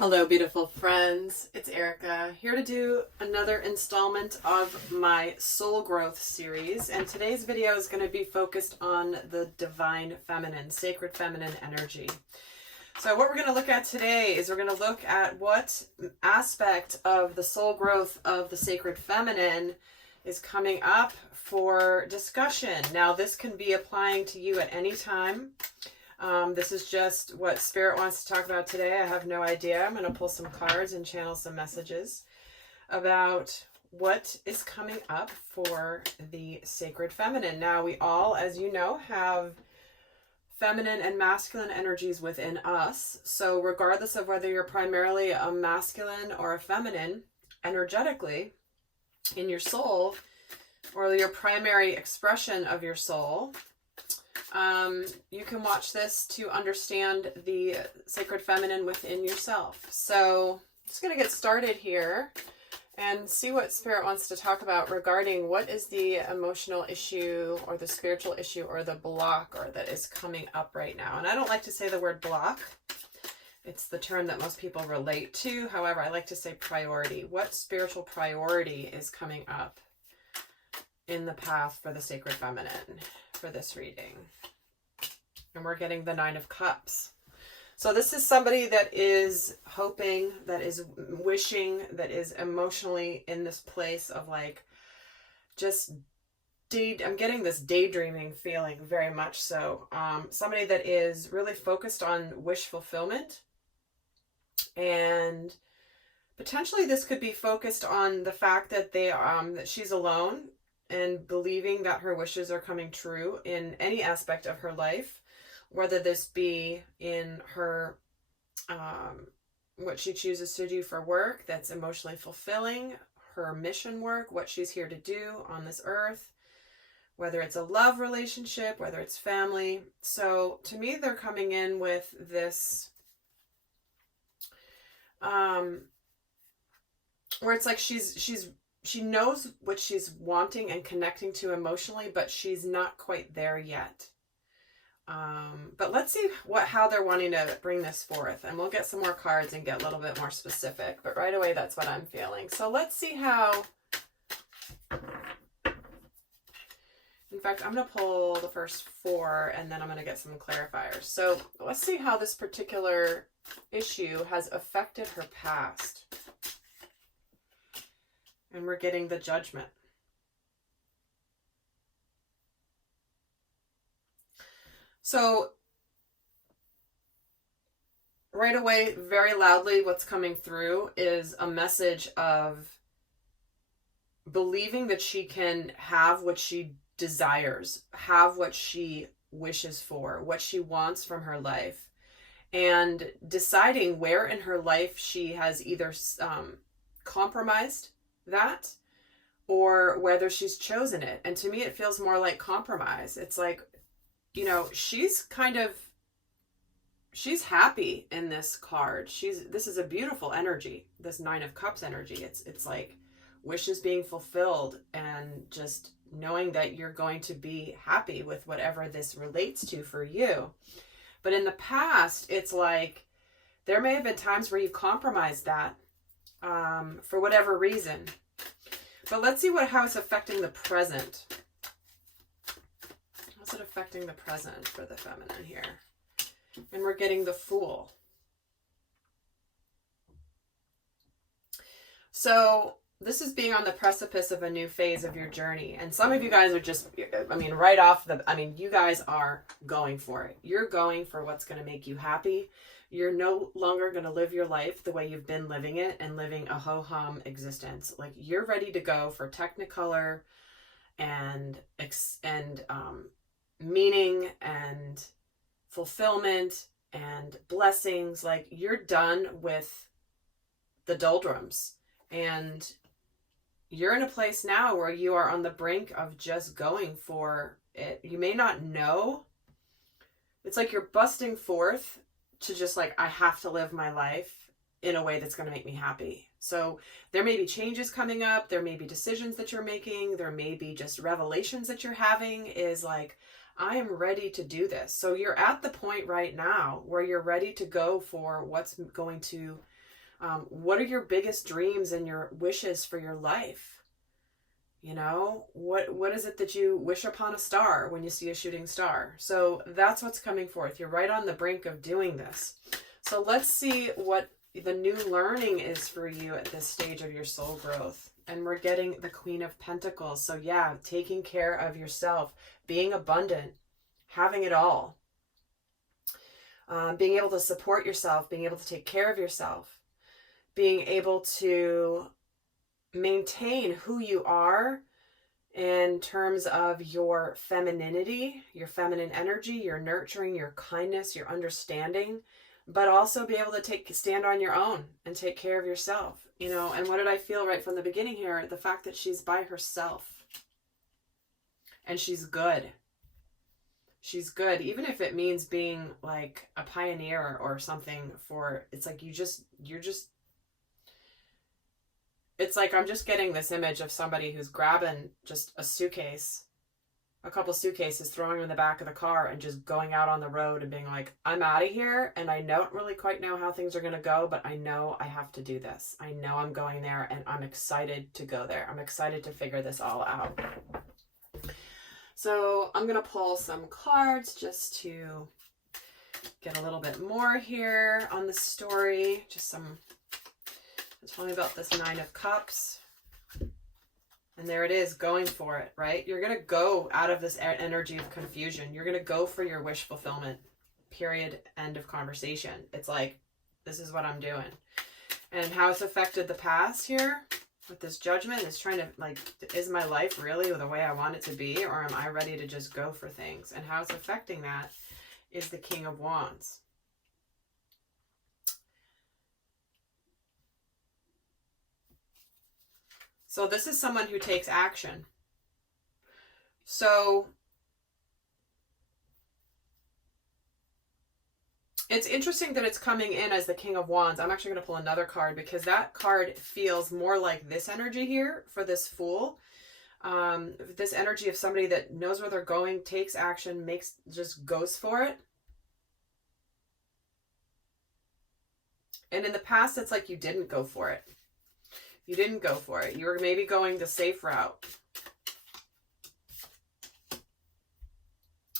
Hello, beautiful friends. It's Erika here to do another installment of my soul growth series. And today's video is going to be focused on the divine feminine, sacred feminine energy. So what we're going to look at today is we're going to look at what aspect of the soul growth of the sacred feminine is coming up for discussion. Now, this can be applying to you at any time. This is just what Spirit wants to talk about today. I have no idea. I'm going to pull some cards and channel some messages about what is coming up for the sacred feminine. Now, we all, as you know, have feminine and masculine energies within us. So regardless of whether you're primarily a masculine or a feminine, energetically, in your soul, or your primary expression of your soul, you can watch this to understand the sacred feminine within yourself. So I'm just going to get started here and see what Spirit wants to talk about regarding what is the emotional issue or the spiritual issue or the block or that is coming up right now. And I don't like to say the word block. It's the term that most people relate to. However, I like to say priority. What spiritual priority is coming up in the path for the sacred feminine for this reading? And we're getting the Nine of Cups. So this is somebody that is hoping, that is wishing, that is emotionally in this place of like just I'm getting this daydreaming feeling very much so. Somebody that is really focused on wish fulfillment, and potentially this could be focused on the fact that that she's alone and believing that her wishes are coming true in any aspect of her life. Whether this be in her, what she chooses to do for work that's emotionally fulfilling, her mission work, what she's here to do on this earth, whether it's a love relationship, whether it's family. So to me, they're coming in with this, where it's like she knows what she's wanting and connecting to emotionally, but she's not quite there yet. But let's see how they're wanting to bring this forth, and we'll get some more cards and get a little bit more specific, but right away that's what I'm feeling. So let's see how, in fact, I'm going to pull the first four and then I'm going to get some clarifiers. So let's see how this particular issue has affected her past. And we're getting the Judgment. So right away, very loudly, what's coming through is a message of believing that she can have what she desires, have what she wishes for, what she wants from her life, and deciding where in her life she has either compromised that or whether she's chosen it. And to me, it feels more like compromise. It's like, you know, she's happy in this card. This is a beautiful energy, this Nine of Cups energy. It's like wishes being fulfilled and just knowing that you're going to be happy with whatever this relates to for you. But in the past, it's like there may have been times where you compromised that for whatever reason. But let's see how it's affecting the present. How's it affecting the present for the feminine here? And we're getting the Fool. So this is being on the precipice of a new phase of your journey. And some of you guys are just, you guys are going for it. You're going for what's going to make you happy. You're no longer going to live your life the way you've been living it and living a ho-hum existence. Like, you're ready to go for technicolor and meaning and fulfillment and blessings. Like, you're done with the doldrums, and you're in a place now where you are on the brink of just going for it. You may not know. It's like you're busting forth to just like, I have to live my life in a way that's going to make me happy. So there may be changes coming up. There may be decisions that you're making. There may be just revelations that you're having, is like, I am ready to do this. So you're at the point right now where you're ready to go for what's going to What are your biggest dreams and your wishes for your life? You know, what is it that you wish upon a star when you see a shooting star? So that's what's coming forth. You're right on the brink of doing this. So let's see what the new learning is for you at this stage of your soul growth. And we're getting the Queen of Pentacles. So yeah, taking care of yourself, being abundant, having it all. Being able to support yourself, being able to take care of yourself, being able to maintain who you are in terms of your femininity, your feminine energy, your nurturing, your kindness, your understanding, but also be able to stand on your own and take care of yourself. You know, and what did I feel right from the beginning here? The fact that she's by herself and she's good. She's good, even if it means being like a pioneer or something for, it's like it's like I'm just getting this image of somebody who's grabbing just a suitcase, a couple suitcases, throwing them in the back of the car and just going out on the road and being like, I'm out of here and I don't really quite know how things are going to go, but I know I have to do this. I know I'm going there and I'm excited to go there. I'm excited to figure this all out. So I'm going to pull some cards just to get a little bit more here on the story. Just some, tell me about this Nine of Cups. And there it is, going for it, right? You're going to go out of this energy of confusion. You're going to go for your wish fulfillment, period, end of conversation. It's like, this is what I'm doing. And how it's affected the past here with this Judgment is trying to, like, is my life really the way I want it to be, or am I ready to just go for things? And how it's affecting that is the King of Wands. So this is someone who takes action. So it's interesting that it's coming in as the King of Wands. I'm actually going to pull another card because that card feels more like this energy here for this Fool. This energy of somebody that knows where they're going, takes action, just goes for it. And in the past, it's like you didn't go for it. You didn't go for it. You were maybe going the safe route.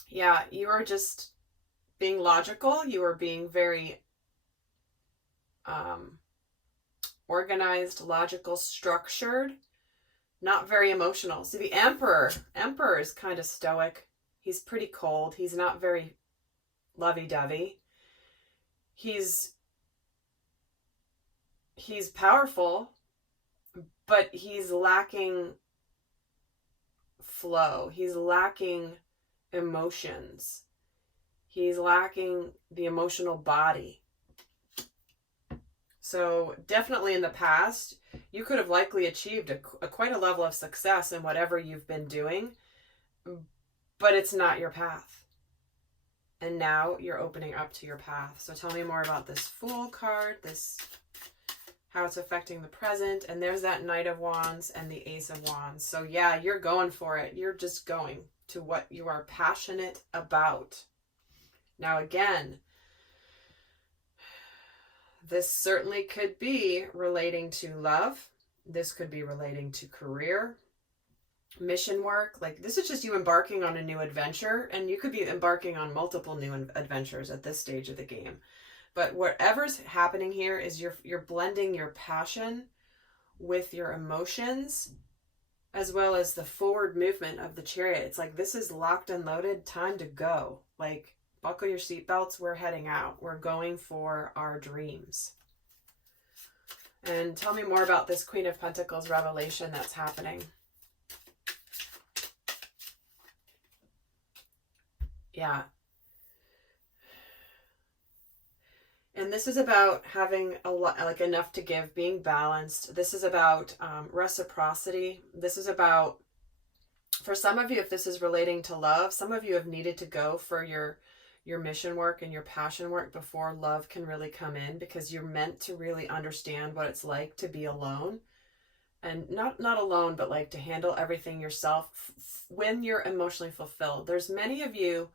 Yeah, you were just being logical. You were being very organized, logical, structured, not very emotional. See, the Emperor is kind of stoic. He's pretty cold. He's not very lovey-dovey. He's powerful, but he's lacking flow. He's lacking emotions. He's lacking the emotional body. So definitely in the past, you could have likely achieved quite a level of success in whatever you've been doing, but it's not your path. And now you're opening up to your path. So tell me more about this Fool card, how it's affecting the present. And there's that Knight of Wands and the Ace of Wands. So yeah, you're going for it. You're just going to what you are passionate about. Now again, this certainly could be relating to love. This could be relating to career, mission work. Like, this is just you embarking on a new adventure, and you could be embarking on multiple new adventures at this stage of the game. But whatever's happening here is you're blending your passion with your emotions, as well as the forward movement of the Chariot. It's like, this is locked and loaded, time to go. Like, buckle your seatbelts, we're heading out. We're going for our dreams. And tell me more about this Queen of Pentacles revelation that's happening. Yeah. And this is about having a lot, like enough to give, being balanced. This is about reciprocity. This is about, for some of you, if this is relating to love, some of you have needed to go for your mission work and your passion work before love can really come in, because you're meant to really understand what it's like to be alone. And not alone, but like to handle everything yourself when you're emotionally fulfilled. There's many of you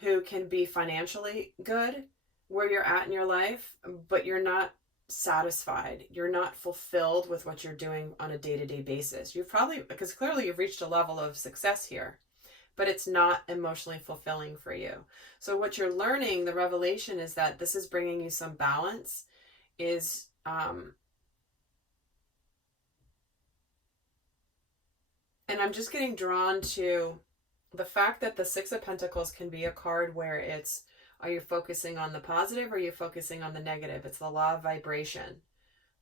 who can be financially good where you're at in your life, but you're not satisfied. You're not fulfilled with what you're doing on a day-to-day basis. You've probably, because clearly you've reached a level of success here, but it's not emotionally fulfilling for you. So what you're learning, the revelation is that this is bringing you some balance, is and I'm just getting drawn to the fact that the Six of Pentacles can be a card where it's, are you focusing on the positive or are you focusing on the negative? It's the law of vibration,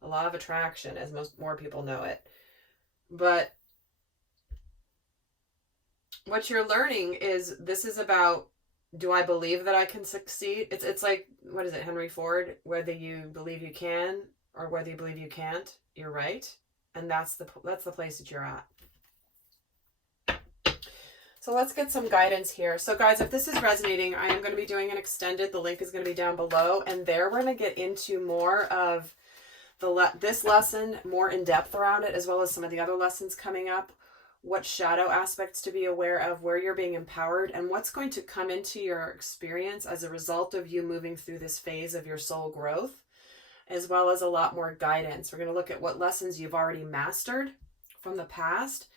the law of attraction, as more people know it. But what you're learning is this is about, do I believe that I can succeed? It's like, what is it, Henry Ford? Whether you believe you can or whether you believe you can't, you're right. And that's the place that you're at. So let's get some guidance here. So guys, if this is resonating, I am going to be doing an extended. The link is going to be down below. And there we're going to get into more of this lesson, more in depth around it, as well as some of the other lessons coming up. What shadow aspects to be aware of, where you're being empowered, and what's going to come into your experience as a result of you moving through this phase of your soul growth, as well as a lot more guidance. We're going to look at what lessons you've already mastered from the past,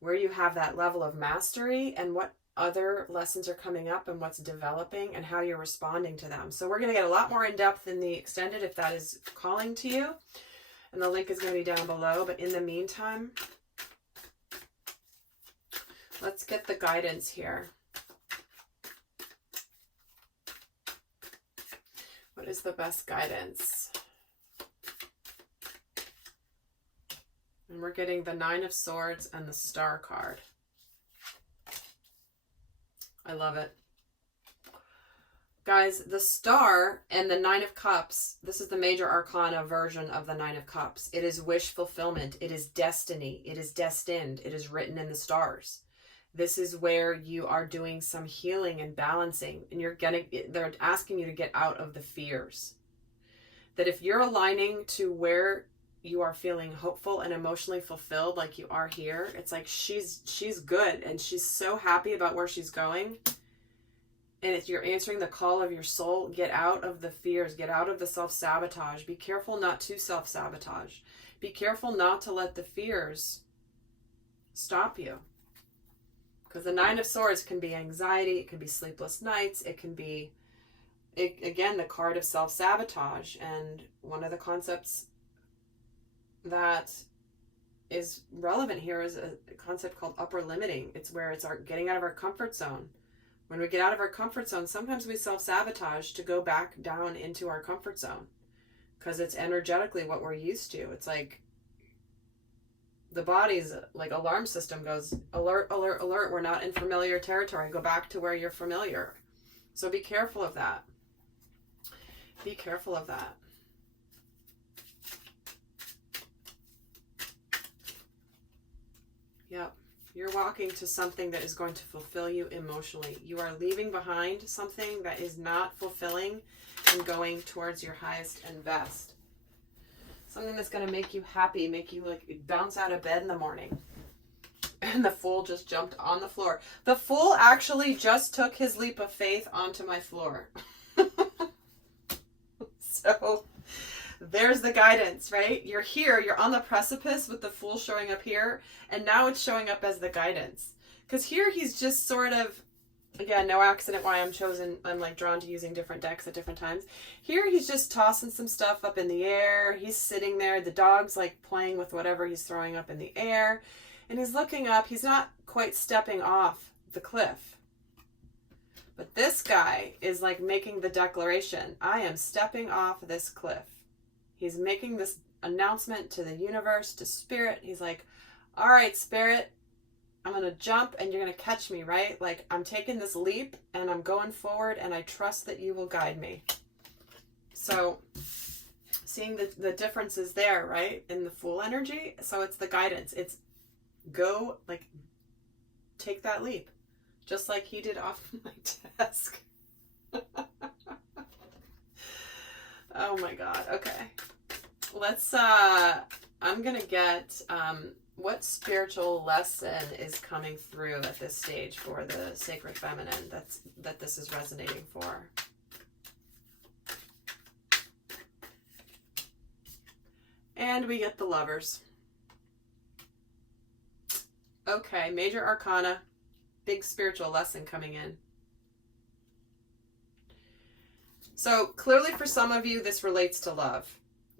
where you have that level of mastery, and what other lessons are coming up and what's developing and how you're responding to them. So we're going to get a lot more in depth in the extended if that is calling to you. And the link is going to be down below. But in the meantime, let's get the guidance here. What is the best guidance? And we're getting the Nine of Swords and the Star card. I love it. Guys, the Star and the Nine of Cups, this is the major arcana version of the Nine of Cups. It is wish fulfillment. It is destiny. It is destined. It is written in the stars. This is where you are doing some healing and balancing, and they're asking you to get out of the fears. That if you're aligning to where you are feeling hopeful and emotionally fulfilled, like you are here, it's like she's good and she's so happy about where she's going. And if you're answering the call of your soul, get out of the fears, get out of the self-sabotage. Be careful not to self-sabotage. Be careful not to let the fears stop you. Because the Nine of Swords can be anxiety, it can be sleepless nights, it can be, again, the card of self-sabotage. And one of the concepts that is relevant here is a concept called upper limiting. It's where it's our getting out of our comfort zone. When we get out of our comfort zone, sometimes we self-sabotage to go back down into our comfort zone because it's energetically what we're used to. It's like the body's like alarm system goes, alert, alert, alert. We're not in familiar territory. Go back to where you're familiar. So be careful of that. Be careful of that. Yep. You're walking to something that is going to fulfill you emotionally. You are leaving behind something that is not fulfilling and going towards your highest and best. Something that's going to make you happy, make you like bounce out of bed in the morning. And the Fool just jumped on the floor. The Fool actually just took his leap of faith onto my floor. So there's the guidance, right? You're here, you're on the precipice with the Fool showing up here, and now it's showing up as the guidance. Because here he's just sort of, again, no accident why I'm like drawn to using different decks at different times. Here he's just tossing some stuff up in the air. He's sitting there, the dog's like playing with whatever he's throwing up in the air, and he's looking up. He's not quite stepping off the cliff. But this guy is like making the declaration, I am stepping off this cliff. He's making this announcement to the universe, to Spirit. He's like, all right, Spirit, I'm going to jump and you're going to catch me, right? Like I'm taking this leap and I'm going forward and I trust that you will guide me. So seeing the differences there, right? In the Fool energy. So it's the guidance. It's go, like, take that leap. Just like he did off my desk. Oh my God. Okay. Let's, I'm going to get, what spiritual lesson is coming through at this stage for the sacred feminine that this is resonating for. And we get the Lovers. Okay, major arcana, big spiritual lesson coming in. So clearly for some of you, this relates to love.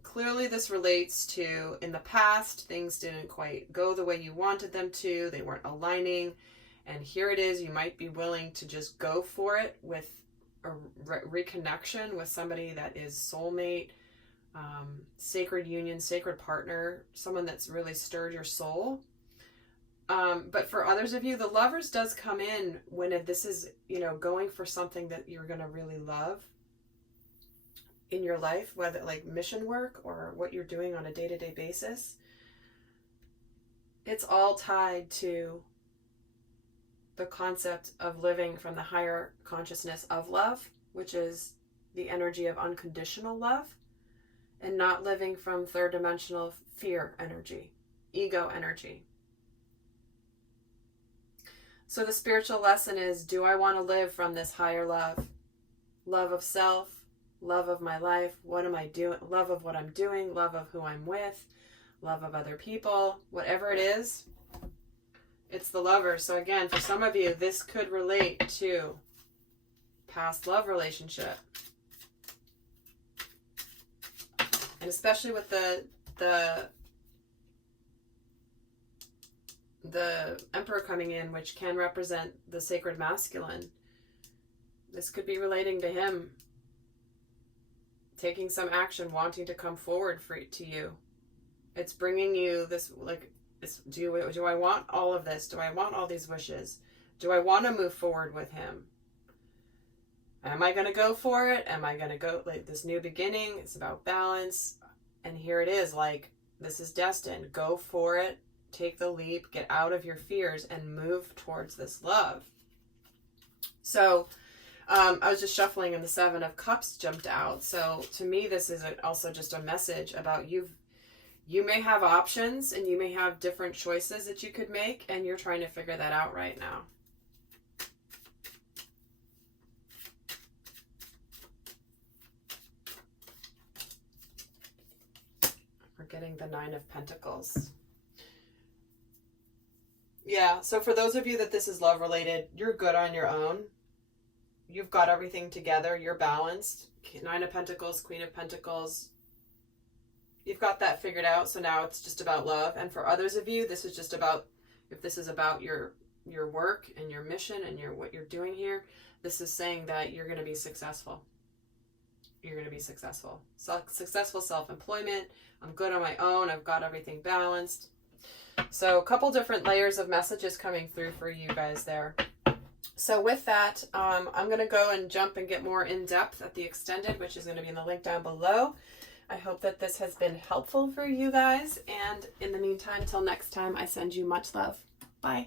Clearly this relates to, in the past, things didn't quite go the way you wanted them to. They weren't aligning. And here it is, you might be willing to just go for it with a reconnection with somebody that is soulmate, sacred union, sacred partner, someone that's really stirred your soul. But for others of you, the Lovers does come in when this is, going for something that you're going to really love in your life, whether like mission work or what you're doing on a day-to-day basis. It's all tied to the concept of living from the higher consciousness of love, which is the energy of unconditional love, and not living from third dimensional fear energy, ego energy. So the spiritual lesson is, do I want to live from this higher love? Love of self, love of my life, what am I doing? Love of what I'm doing, love of who I'm with, love of other people, whatever it is, it's the Lover. So again, for some of you, this could relate to past love relationship. And especially with the Emperor coming in, which can represent the sacred masculine. This could be relating to him taking some action, wanting to come forward to you. It's bringing you this, like, do I want all of this? Do I want all these wishes? Do I want to move forward with him? Am I going to go for it? Am I going to go, like, this new beginning? It's about balance. And here it is, like, this is destined. Go for it. Take the leap. Get out of your fears and move towards this love. So I was just shuffling and the Seven of Cups jumped out. So to me, this is also just a message about you may have options and you may have different choices that you could make, and you're trying to figure that out right now. We're getting the Nine of Pentacles. Yeah, so for those of you that this is love related, you're good on your own. You've got everything together. You're balanced. Nine of Pentacles, Queen of Pentacles. You've got that figured out. So now it's just about love. And for others of you, this is just about, if this is about your work and your mission and what you're doing here, this is saying that you're going to be successful. You're going to be successful. Successful self-employment. I'm good on my own. I've got everything balanced. So a couple different layers of messages coming through for you guys there. So with that, I'm going to go and jump and get more in depth at the extended, which is going to be in the link down below. I hope that this has been helpful for you guys. And in the meantime, till next time, I send you much love. Bye.